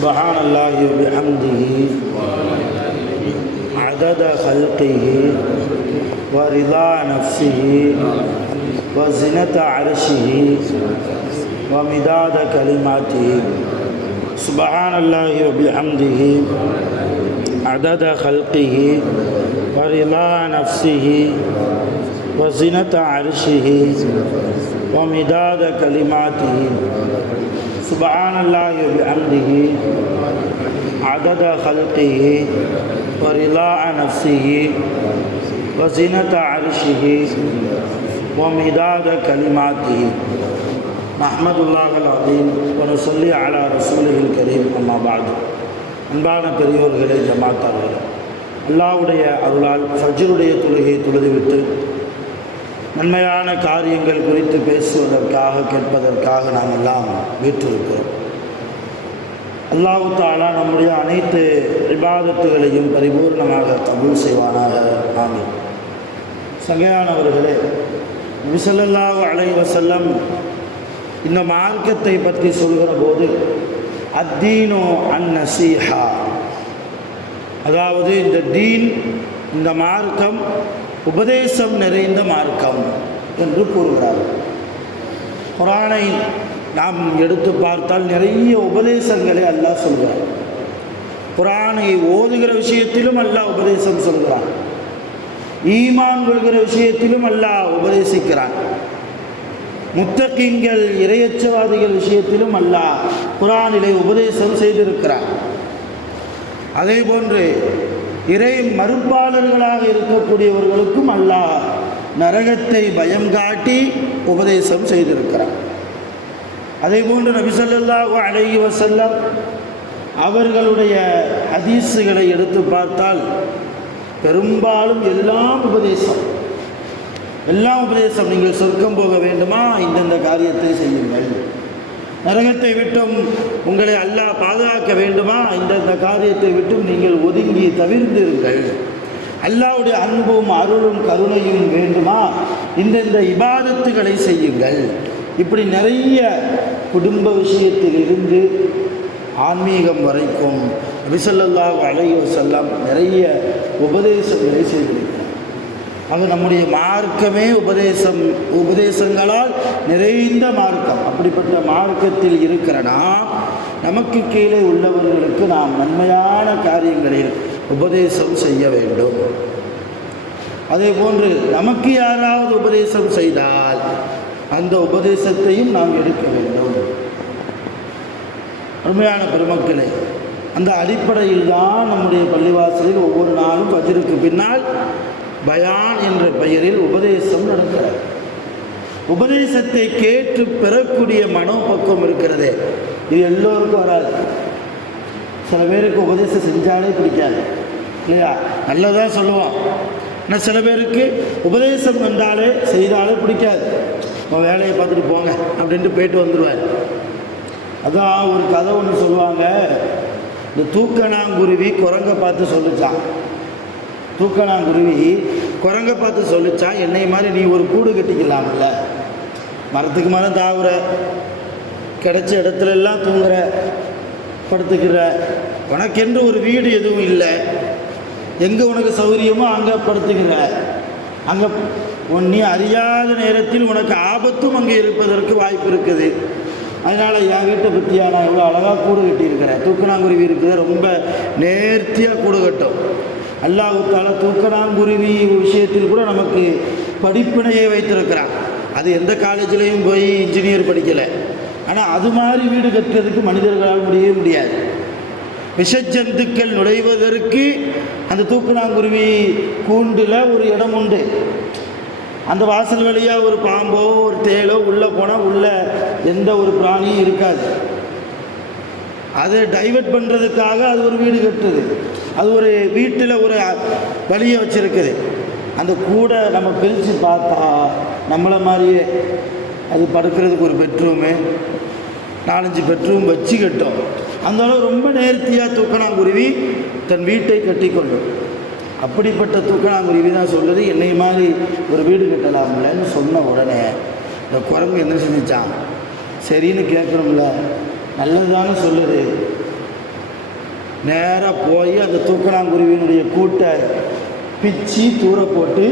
سبحان الله وبحمده عدد خلقه ورضا نفسه وزنة عرشه ومداد كلماته. سبحان الله وبحمده عدد خلقه ورضا نفسه وزنة عرشه ومداد كلماته. سبحان الله وبحمده عدد خلقه ورضاء نفسه وزنة عرشه ومداد كلماته. نحمد الله العظيم ونصلي على رسوله الكريم. أما بعد. அன்பான பெரியோர்களே, ஜமாத்தார்களே, அல்லாஹ்வுடைய அருளால் ஃபஜ்ருடைய தொழுகையை தொழுதுவிட்டு நன்மையான காரியங்கள் குறித்து பேசுவதற்காக கேட்பதற்காக நாம் எல்லாம் வீற்றிருக்கிறோம். அல்லாஹ் தஆலா நம்முடைய அனைத்து இபாதத்துகளையும் பரிபூர்ணமாக கபூல் செய்வானாக. ஆமீன். சங்கையானவர்களே, நபி ஸல்லல்லாஹு அலைஹி வஸல்லம் இந்த மார்க்கத்தை பற்றி சொல்கிற போது அத்தீனு அந்நசீஹா, அதாவது இந்த தீன், இந்த மார்க்கம் உபதேசம் நிறைந்த மார்க்கம் என்று கூறுகிறார்கள். குர்ஆனை நாம் எடுத்து பார்த்தால் நிறைய உபதேசங்களை அல்லாஹ் சொல்கிறார். குர்ஆனை ஓதுகிற விஷயத்திலும் அல்லாஹ் உபதேசம் சொல்கிறான். ஈமான் கொள்கிற விஷயத்திலும் அல்லாஹ் உபதேசிக்கிறான். முத்தகீன்கள் இறையச்சவாதிகள் விஷயத்திலும் அல்லாஹ் குர்ஆனிலே உபதேசம் செய்திருக்கிறான். அதே போன்று இறை மறுப்பாளர்களாக இருக்கக்கூடியவர்களுக்கும் அல்லாஹ் நரகத்தை பயம் காட்டி உபதேசம் செய்திருக்கிறார். அதே போன்று நபி ஸல்லல்லாஹு அலைஹி வஸல்லம் அவர்களுடைய ஹதீஸுகளை எடுத்து பார்த்தால் பெரும்பாலும் எல்லாம் உபதேசம். நீங்கள் சொர்க்கம் போக வேண்டுமா, இந்தந்த காரியத்தை செய்யுங்கள். நரகத்தை விட்டும் உங்களை அல்லாஹ் பாதுகாக்க வேண்டுமா, இந்த காரியத்தை விட்டும் நீங்கள் ஒதுங்கி தவிர்ந்திருங்கள். அல்லாஹ்வுடைய அன்பும் அருளும் கருணையும் வேண்டுமா, இந்த இபாதத்துகளை செய்யுங்கள். இப்படி நிறைய குடும்ப விஷயத்திலிருந்து ஆன்மீகம் வரைக்கும் நபி ஸல்லல்லாஹு அலைஹி வஸல்லம் நிறைய உபதேசங்களை செய்திருக்கிறார். அது நம்முடைய மார்க்கமே உபதேசங்களால் நிறைந்த மார்க்கம். அப்படிப்பட்ட மார்க்கத்தில் இருக்கிறனா நமக்கு கீழே உள்ளவர்களுக்கு நாம் நன்மையான காரியங்களில் உபதேசம் செய்ய வேண்டும். அதே போன்று நமக்கு யாராவது உபதேசம் செய்தால் அந்த உபதேசத்தையும் நாம் எடுக்க வேண்டும். அருமையான பெருமக்களே, அந்த அடிப்படையில் தான் நம்முடைய பள்ளிவாசலில் ஒவ்வொரு நாளும் ஃபஜ்ருக்கு பின்னால் பயான் என்ற பெயரில் உபதேசம் நடக்கிறது. உபதேசத்தை கேட்டு பெறக்கூடிய மனோபக்குவம் இருக்கிறதே, இது எல்லோருக்கும் வராது. சில பேருக்கு உபதேசம் செஞ்சாலே பிடிக்காது, இல்லையா? நல்லதாக சொல்லுவோம். ஆனால் சில பேருக்கு உபதேசம் வந்தாலே செய்தாலே பிடிக்காது. உங்கள் வேலையை பார்த்துட்டு போங்க அப்படின்ட்டு போயிட்டு வந்துடுவார். அதான் ஒரு கதை ஒன்று சொல்லுவாங்க. இந்த தூக்கணாங்குருவி குரங்கை பார்த்து சொல்லிச்சான். தூக்கணாங்குருவி குரங்கை பார்த்து சொல்லிச்சான், என்னை மாதிரி நீ ஒரு கூடு கட்டிக்கலாம்ல, மரத்துக்கு மரம் தாவுற, கிடைச்ச இடத்துல எல்லாம் தூங்குற, படுத்துக்கிற, உனக்கென்று ஒரு வீடு எதுவும் இல்லை, எங்கே உனக்கு சௌகரியமோ அங்கே படுத்துக்கிற, அங்கே நீ அறியாத நேரத்தில் உனக்கு ஆபத்தும் அங்கே இருப்பதற்கு வாய்ப்பு இருக்குது. அதனால் என் வீட்டை பற்றியா நான் எவ்வளோ அழகாக கூடு கட்டியிருக்கிறேன். தூக்கணாங்குருவி இருக்குது, ரொம்ப நேர்த்தியாக கூடு கட்டும். அல்லாஹ் தஆலா தூக்கணாங்குருவி விஷயத்தில் கூட நமக்கு படிப்பினையை வைத்திருக்கிறான். அது எந்த காலேஜ்லேயும் போய் இன்ஜினியர் படிக்கலை. ஆனால் அது மாதிரி வீடு கட்டுறதுக்கு மனிதர்களால் முடியவே முடியாது. விஷஜந்துக்கள் நுழைவதற்கு அந்த தூக்கணாங்குருவி கூண்டில் ஒரு இடம் உண்டு. அந்த வாசல் வழியாக ஒரு பாம்போ ஒரு தேளோ உள்ளே போனால் உள்ளே எந்த ஒரு பிராணியும் இருக்காது. அதை டைவர்ட் பண்ணுறதுக்காக அது ஒரு வீடு கட்டுது, அது ஒரு வீட்டில் ஒரு வழியை வச்சுருக்குது. அந்த கூடை நம்ம பிரித்து பார்த்தா நம்மளை மாதிரியே அது படுக்கிறதுக்கு ஒரு பெட்ரூமு 4-5 பெட்ரூம் வச்சு கட்டும். அந்த அளவு ரொம்ப நேர்த்தியாக தூக்கணாங்குருவி தன் வீட்டை கட்டிக்கொள்ளும். அப்படிப்பட்ட தூக்கணாங்குருவி தான் சொல்லுது, என்னை மாதிரி ஒரு வீடு கட்டலாம்லன்னு சொன்ன உடனே இந்த குரங்கு என்ன செஞ்சிச்சான், சரின்னு கேட்கணும்ல, நல்லதுதானே சொல்லுது. நேராக போய் அந்த தூக்கணாங்குருவியினுடைய கூட்டை பிச்சு தூர போட்டு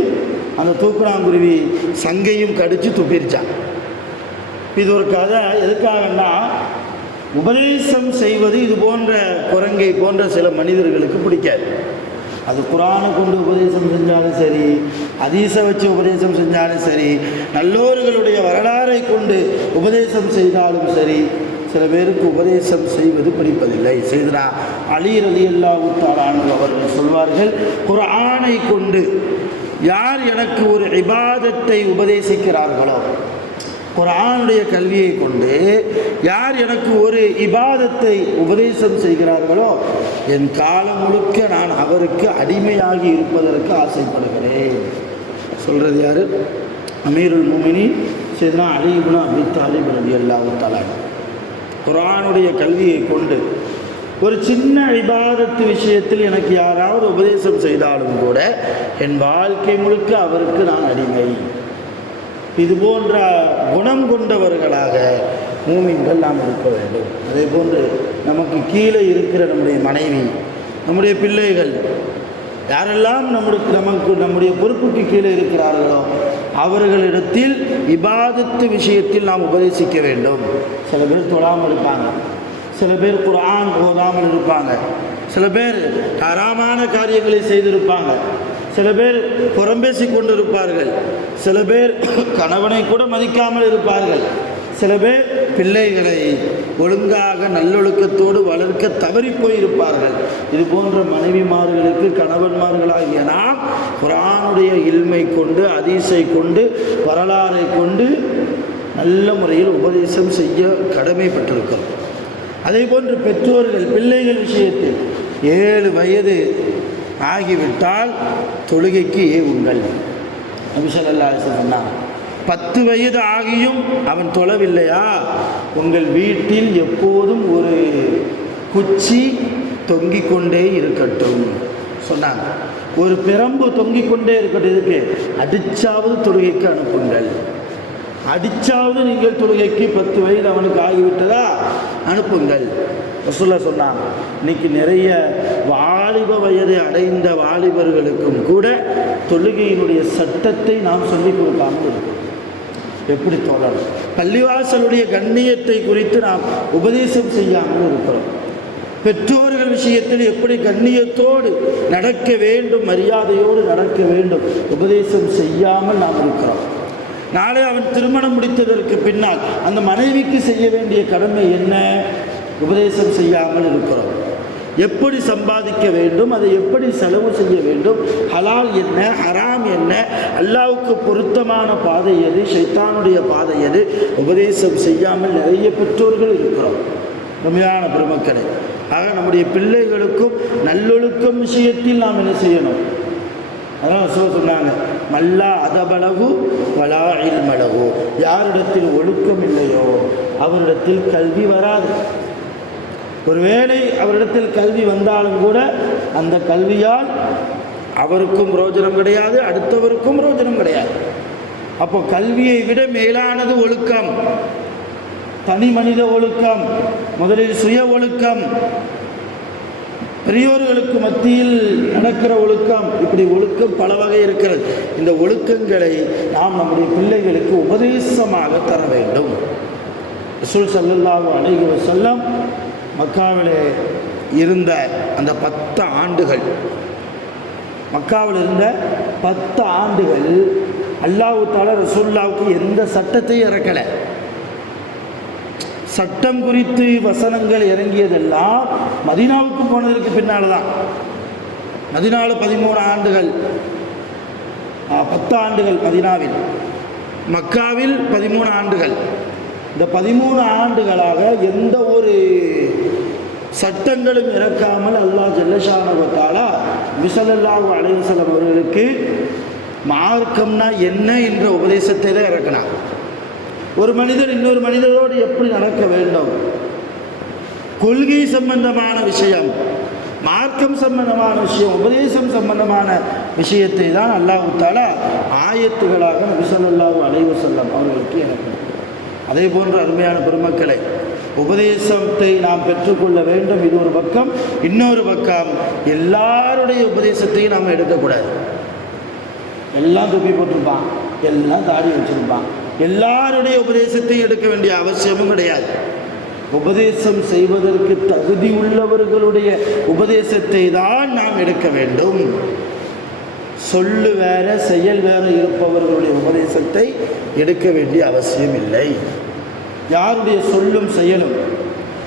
அந்த தூக்கணாங்குருவி சங்கையும் கடித்து துப்பிருச்சான். இது ஒரு கதை. எதுக்காகன்னா, உபதேசம் செய்வது இது போன்ற குரங்கை போன்ற சில மனிதர்களுக்கு பிடிக்காது. அது குரானை கொண்டு உபதேசம் செஞ்சாலும் சரி, ஹதீஸை வச்சு உபதேசம் செஞ்சாலும் சரி, நல்லோர்களுடைய வரலாறை கொண்டு உபதேசம் செய்தாலும் சரி, சில பேருக்கு உபதேசம் செய்வது பிடிப்பதில்லை. செய்தனா அலி ரலியல்லாஹு தஆலா அன்ஹு அவர்கள் சொல்வார்கள், குர்ஆனை கொண்டு யார் எனக்கு ஒரு இபாதத்தை உபதேசிக்கிறார்களோ, குர்ஆனுடைய கல்வியை கொண்டு யார் எனக்கு ஒரு இபாதத்தை உபதேசம் செய்கிறார்களோ, என் காலம் முழுக்க நான் அவருக்கு அடிமையாகி இருப்பதற்கு ஆசைப்படுகிறேன். சொல்கிறது யார்? அமீருல் முஃமினீன் சையதுனா அலி இப்னு அபீ தாலிப் ரலியல்லாஹு தஆலா. குர்ஆனுடைய கல்வியை கொண்டு ஒரு சின்ன இபாதத்து விஷயத்தில் எனக்கு யாராவது உபதேசம் செய்தாலும் கூட என் வாழ்க்கை முழுக்க அவருக்கு நான் அடிமை. இது போன்ற குணம் கொண்டவர்களாக மூமின்கள் நாம் இருக்க வேண்டும். அதே போன்று நமக்கு கீழே இருக்கிற நம்முடைய மனைவி, நம்முடைய பிள்ளைகள், யாரெல்லாம் நம்முடைய பொறுப்புக்கு கீழே இருக்கிறார்களோ அவர்களிடத்தில் இபாதத்து விஷயத்தில் நாம் உபதேசிக்க வேண்டும். சில பேர் தொழாமல் இருப்பாங்க, சில பேர் குர்ஆன் ஓதாமல் இருப்பாங்க, சில பேர் ஹராமான காரியங்களை செய்திருப்பாங்க, சில பேர் புறம்பேசி கொண்டு இருப்பார்கள், சில பேர் கணவனை கூட மதிக்காமல் இருப்பார்கள், சில பேர் பிள்ளைகளை ஒழுங்காக நல்லொழுக்கத்தோடு வளர்க்க தவறி போயிருப்பார்கள். இது போன்ற மனைவிமார்களுக்கு கணவன்மார்களாகிய நாம் குர்ஆனுடைய இல்மை கொண்டு, ஹதீஸை கொண்டு, வரலாறை கொண்டு நல்ல முறையில் உபதேசம் செய்ய கடமைப்பட்டிருக்கிறோம். அதே போன்று பெற்றோர்கள் பிள்ளைகள் விஷயத்தில் 7 வயது ஆகிவிட்டால் தொழுகைக்கு ஏவுங்கள். நபி ஸல்லல்லாஹு அலைஹி வஸல்லம் சொன்னார், 10 வயது ஆகியும் அவன் தொழவில்லையா, உங்கள் வீட்டில் எப்போதும் ஒரு குச்சி தொங்கிக் கொண்டே இருக்கட்டும் சொன்னாங்க. ஒரு பிரம்பு தொங்கிக் கொண்டே இருக்கட்டும். இதுக்கு அடிச்சாவது தொழுகைக்கு அனுப்புங்கள், அடிச்சாவது நீங்கள் தொழுகைக்கு 10 வயது அவனுக்கு ஆகிவிட்டதா அனுப்புங்கள். ரசூலுல்லாஹ் சொன்னாங்க, இன்னைக்கு நிறைய வாலிப வயதை அடைந்த வாலிபர்களுக்கும் கூட தொழுகையினுடைய சட்டத்தை நாம் சொல்லிக் கொடுக்காமல் இருக்கோம். எப்படி தோழர், பள்ளிவாசலுடைய கண்ணியத்தை குறித்து நாம் உபதேசம் செய்யாமல் இருக்கிறோம். பெற்றோர்கள் விஷயத்தில் எப்படி கண்ணியத்தோடு நடக்க வேண்டும், மரியாதையோடு நடக்க வேண்டும், உபதேசம் செய்யாமல் நாம் இருக்கிறோம். நாளை அவன் திருமணம் முடித்ததற்கு பின்னால் அந்த மனைவிக்கு செய்ய வேண்டிய கடமை என்ன, உபதேசம் செய்யாமல் இருக்கிறோம். எப்படி சம்பாதிக்க வேண்டும், அதை எப்படி செலவு செய்ய வேண்டும், ஹலால் என்ன, ஹராம் என்ன, அல்லாஹ்வுக்கு பொருத்தமான பாதை எது, ஷைத்தானுடைய பாதை எது, உபதேசம் செய்யாமல் நிறைய பெற்றோர்கள் இருக்கிறோம். உண்மையான பெருமக்களே, ஆக நம்முடைய பிள்ளைகளுக்கும் நல்லொழுக்கம் விஷயத்தில் நாம் என்ன செய்யணும்? அதான் சொன்னாங்க, மல்லா அதபலகு வலா இல்மலகு, யாரிடத்தில் ஒழுக்கம் இல்லையோ அவரிடத்தில் கல்வி வராது. ஒருவேளை அவரிடத்தில் கல்வி வந்தாலும் கூட அந்த கல்வியால் அவருக்கும் பிரயோஜனம் கிடையாது, அடுத்தவருக்கும் பிரயோஜனம் கிடையாது. அப்போ கல்வியை விட மேலானது ஒழுக்கம், தனி மனித ஒழுக்கம், முதலில் சுய ஒழுக்கம், பெரியோர்களுக்கு மத்தியில் நடக்கிற ஒழுக்கம், இப்படி ஒழுக்கம் பல வகை இருக்கிறது. இந்த ஒழுக்கங்களை நாம் நம்முடைய பிள்ளைகளுக்கு உபதேசமாக தர வேண்டும். ரசூல் ஸல்லல்லாஹு அலைஹி வஸல்லம் மக்காவிலே இருந்த அந்த 10 ஆண்டுகள், மக்காவில் இருந்த 10 ஆண்டுகள் அல்லாஹ் தஆலா ரசூலுல்லாஹ்வுக்கு எந்த சட்டத்தையும் இறக்கலை. சட்டம் குறித்து வசனங்கள் இறங்கியதெல்லாம் மதீனாவுக்கு போனதற்கு பின்னால் தான். மதீனாவில் 13 ஆண்டுகள், 10 ஆண்டுகள் மதீனாவில், மக்காவில் 13 ஆண்டுகள். இந்த 13 ஆண்டுகளாக எந்த ஒரு சட்டங்களும் இறக்காமல் அல்லாஹ் ஜல்லஷானஹு வ தஆலா ஸல்லல்லாஹு அலைஹி வஸல்லம் அவர்களுக்கு மார்க்கம்னா என்ன என்ற உபதேசத்தை தான் இறக்கினார். ஒரு மனிதர் இன்னொரு மனிதரோடு எப்படி நடக்க வேண்டும், கொள்கை சம்பந்தமான விஷயம், மார்க்கம் சம்பந்தமான விஷயம், உபதேசம் சம்பந்தமான விஷயத்தை தான் அல்லாஹ் தஆலா ஆயத்துகளாக நபி ஸல்லல்லாஹு அலைஹி வஸல்லம் அவர்களுக்கு இறக்கினார். அதே போன்ற அருமையான பெருமக்களை, உபதேசத்தை நாம் பெற்றுக்கொள்ள வேண்டும். இது ஒரு பக்கம். இன்னொரு பக்கம், எல்லாருடைய உபதேசத்தையும் நாம் எடுக்கக்கூடாது. எல்லாம் தொப்பி போட்டிருப்பான், எல்லாம் தாடி வச்சிருப்பான், எல்லாருடைய உபதேசத்தையும் எடுக்க வேண்டிய அவசியமும் கிடையாது. உபதேசம் செய்வதற்கு தகுதி உள்ளவர்களுடைய உபதேசத்தை தான் நாம் எடுக்க வேண்டும். சொல்லு வேற செயல் வேற இருப்பவர்களுடைய உபதேசத்தை எடுக்க வேண்டிய அவசியம் இல்லை. யாருடைய சொல்லும் செயலும்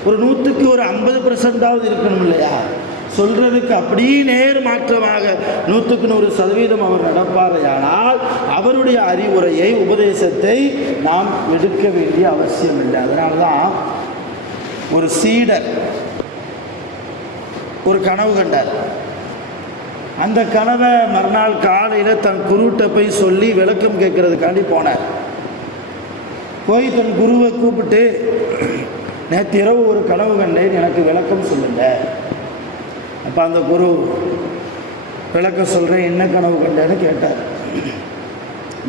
ஒரு 100க்கு ஒரு 50% இருக்கணும் இல்லையா? சொல்றதுக்கு அப்படியே நேர் மாற்றமாக 100க்கு 100% அவர் நடப்பாரையானால் அவருடைய அறிவுரையை, உபதேசத்தை நாம் எடுக்க வேண்டிய அவசியம் இல்லை. அதனால தான் ஒரு சீடர் ஒரு கனவு கண்டார். அந்த கனவை மறுநாள் காலையில் தன் குருட்ட போய் சொல்லி விளக்கம் கேட்கறதுக்காண்டி போனார். போய் தன் குருவை கூப்பிட்டு, நேற்று இரவு ஒரு கனவு கண்டேன், எனக்கு விளக்கம் சொல்லுங்க. அப்போ அந்த குரு விளக்கம் சொல்கிறேன், என்ன கனவு கண்டேன்னு கேட்டார்.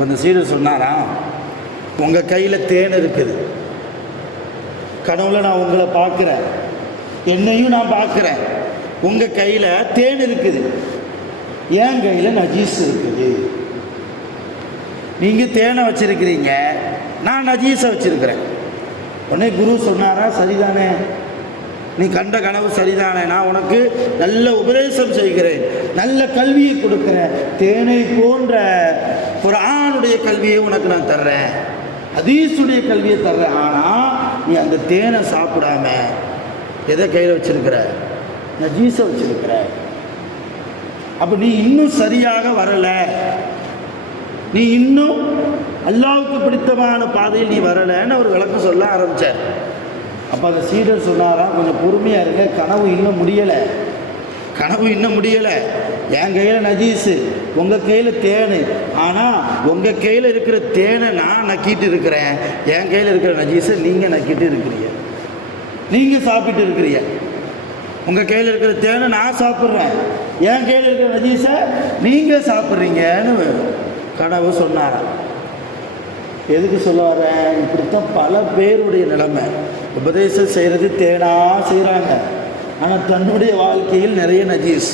அந்த சீடர் சொன்னாராம், உங்கள் கையில் தேன் இருக்குது, கனவுல நான் உங்களை பார்க்குறேன், என்னையும் நான் பார்க்குறேன், உங்கள் கையில் தேன் இருக்குது, என் கையில் நஜீஸ் இருக்குது. நீங்கள் தேனை வச்சிருக்கிறீங்க, நான் நஜீஸை வச்சிருக்கிறேன். உடனே குரு சொன்னாரா, சரிதானே, நீ கண்ட கனவு சரிதானே, நான் உனக்கு நல்ல உபதேசம் செய்கிறேன், நல்ல கல்வியை கொடுக்குறேன், தேனை போன்ற குர்ஆனுடைய கல்வியை உனக்கு நான் தர்றேன், ஹதீஸுடைய கல்வியை தர்றேன். ஆனால் நீ அந்த தேனை சாப்பிடாம எதை கையில் வச்சிருக்கிற, நஜீஸை வச்சிருக்கிற. அப்போ நீ இன்னும் சரியாக வரலை, நீ இன்னும் அல்லாஹ்வுக்கு பிடித்தமான பாதையில் நீ வரலைன்னு அவர் விளக்கம் சொல்ல ஆரம்பித்தார். அப்போ அந்த சீடர் சொன்னாரா, கொஞ்சம் பொறுமையாக இருக்க, கனவு இன்னும் முடியலை, கனவு இன்னும் முடியலை, என் கையில் நஜீஸு, உங்கள் கையில் தேன், ஆனால் உங்கள் கையில் இருக்கிற தேனை நான் நக்கிட்டு இருக்கிறேன், என் கையில் இருக்கிற நஜீஸை நீங்கள் நக்கிட்டு இருக்கிறீங்க, நீங்கள் சாப்பிட்டு இருக்கிறீங்க. உங்கள் கையில் இருக்கிற தேனை நான் சாப்பிட்றேன், என் கையில் இருக்கிற நஜீஸை நீங்கள் சாப்பிட்றீங்கன்னு கனவு சொன்னாராம். எதுக்கு சொல்ல வரேன், இப்படித்தான் பல பேருடைய நிலைமை. உபதேசம் செய்கிறது தேனாக செய்கிறாங்க, ஆனால் தன்னுடைய வாழ்க்கையில் நிறைய நஜீஸ்.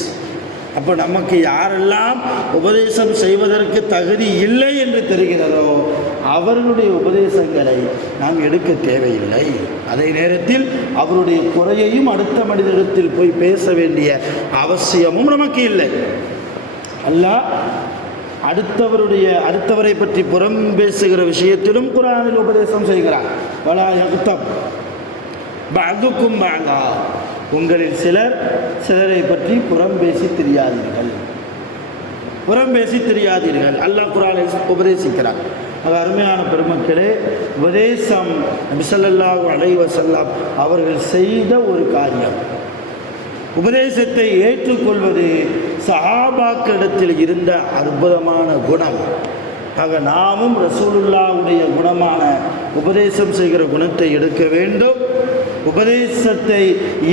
அப்போ நமக்கு யாரெல்லாம் உபதேசம் செய்வதற்கு தகுதி இல்லை என்று தெரிகிறதோ அவர்களுடைய உபதேசங்களை நாம் எடுக்க தேவையில்லை. அதே நேரத்தில் அவருடைய குறையையும் அடுத்த மனிதரிடத்தில் போய் பேச வேண்டிய அவசியமும் நமக்கு இல்லை. அல்லாஹ் அடுத்தவரை பற்றி புறம் பேசுகிற விஷயத்திலும் குர்ஆனில் உபதேசம் செய்கிறார். வலா யக்தப் பஅதுக்கும் பஅதா, உங்களில் சிலரை பற்றி புறம் பேசி தெரியாதீர்கள், புறம் பேசி தெரியாதீர்கள். அல்லாஹ் குர்ஆனில் உபதேசிக்கிறார். அது அருமையான பெருமக்களே, உபதேசம் நபி ஸல்லல்லாஹு அலைஹி வஸல்லம் அவர்கள் செய்த ஒரு காரியம். உபதேசத்தை ஏற்றுக்கொள்வது சஹாபாக்களிடத்தில் இருந்த அற்புதமான குணம். ஆக நாமும் ரசூலுல்லாஹ்வுடைய குணமான உபதேசம் செய்கிற குணத்தை எடுக்க வேண்டும். உபதேசத்தை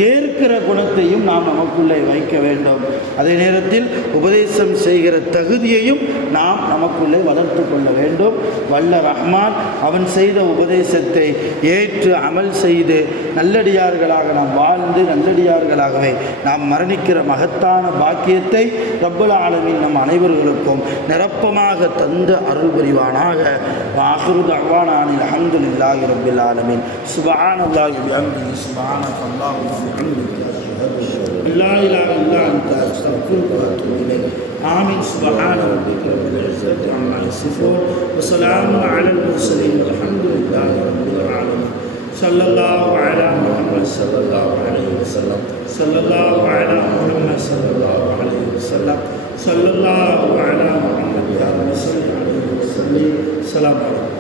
ஏற்கிற குணத்தையும் நாம் நமக்குள்ளே வைக்க வேண்டும். அதே நேரத்தில் உபதேசம் செய்கிற தகுதியையும் நாம் நமக்குள்ளே வளர்த்து கொள்ள வேண்டும். வல்ல ரஹ்மான் அவன் செய்த உபதேசத்தை ஏற்று அமல் செய்து நல்லடியார்களாக நாம் வாழ்ந்து நல்லடியார்களாகவே நாம் மரணிக்கிற மகத்தான பாக்கியத்தை ரப்பல் ஆலமீன் நம் அனைவர்களுக்கும் நிரப்பமாக தந்து அருள் புரிவானாக. ஆகிரு தஅவானா அல்ஹம்துலில்லாஹி ரப்பில் ஆலமீன். சுப்ஹானல்லாஹி வபிஹம்திஹி, சுப்ஹானல்லாஹி வபிஹம்திஹி, லா இலாஹா இல்லா அன்த, அஸ்தக்ஃபிருக வ அத்தூபு இலைக். ஆமீன். சுப்ஹான ரப்பிக ரப்பில் இஸ்ஸத்தி அம்மா யசிஃபூன் வ ஸலாமுன் அலல் முர்ஸலீன் வல்ஹம்துலில்லாஹி ரப்பில் ஆலமீன். ஸல்லல்லாஹு அலா முஹம்மத் ஸல்லல்லாஹு அலைஹி வஸல்லம், ஸல்லல்லாஹு அலா முஹம்மத் ஸல்லல்லாஹு அலைஹி வஸல்லம், ஸல்லல்லாஹு அலா முஹம்மத் யா ரப்பி ஸல்லி அலைஹி வஸல்லம். ஸலாம் அலைக்கும்.